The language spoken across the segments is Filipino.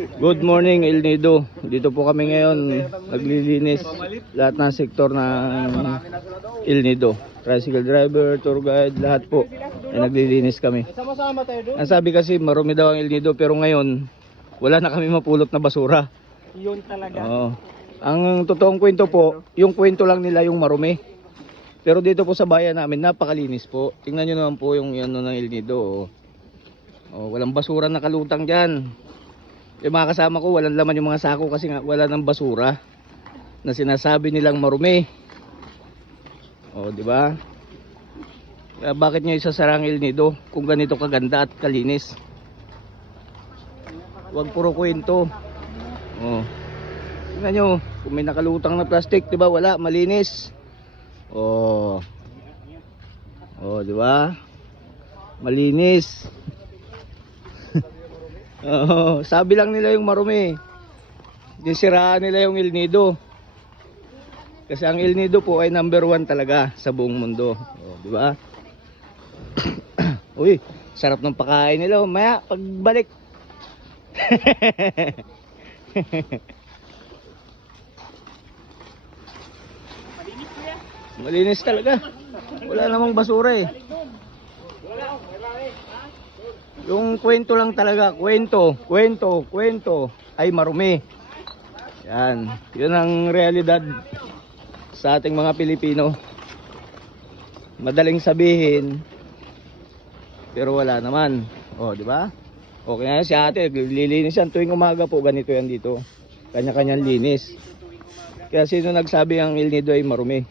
Good morning El Nido. Dito po kami ngayon naglilinis lahat ng sektor ng El Nido. Tricycle driver, tour guide, lahat po ay naglilinis kami. Ang sabi kasi marumi daw ang El Nido pero ngayon wala na kami mapulot na basura. Yun talaga. Oo. Ang totoong kwento po, yung kwento lang nila yung marumi. Pero dito po sa bayan namin napakalinis po. Tingnan nyo naman po yung ano ng El Nido. Walang basura na kalutang dyan. Yung mga kasama ko walang laman yung mga sako kasi nga wala ng basura na sinasabi nilang marumi. Di ba? Bakit niyo isasara ang El Nido kung ganito kaganda at kalinis? Huwag puro kwento. Tingnan nyo, kung may nakalutang na plastic, 'di ba? Wala, malinis. Di ba? Malinis. Sabi lang nila yung marumi. Disiraan nila yung El Nido. Kasi ang El Nido po ay number 1 talaga sa buong mundo. Di ba? Uy, sarap ng pagkain nila. Maya, pagbalik. Malinis talaga. Wala namang basura eh. Yung kwento lang talaga, kwento ay marumi. Yan, yun ang realidad sa ating mga Pilipino. Madaling sabihin, pero wala naman. Di ba? Okay na si ate, lilinis yan tuwing umaga po, ganito yan dito. Kanya-kanyang linis. Kaya sino nagsabi ang El Nido ay marumi?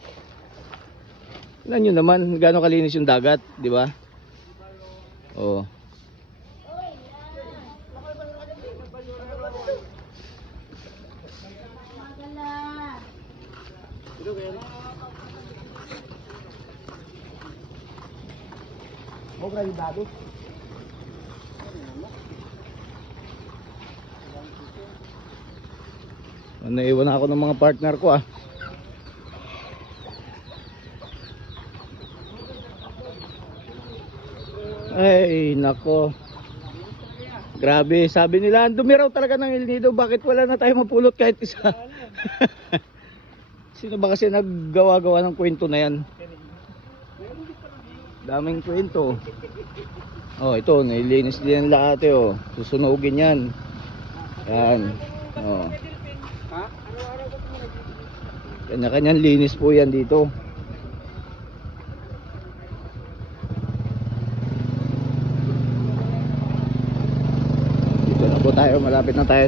Tingnan nyo naman, gaano kalinis yung dagat, di ba? Naiwan ako ng mga partner ko ah. Ay nako, grabe, sabi nila ang dumi raw talaga ng El Nido. Bakit wala na tayo mapulot kahit isa? Sino ba kasi naggawa-gawa ng kwento na yan? Daming kwento. Ito, nilinis din ang lahat susunugin yan. Yan. Kanya-kanyang linis po yan dito. Dito na po tayo, malapit na tayo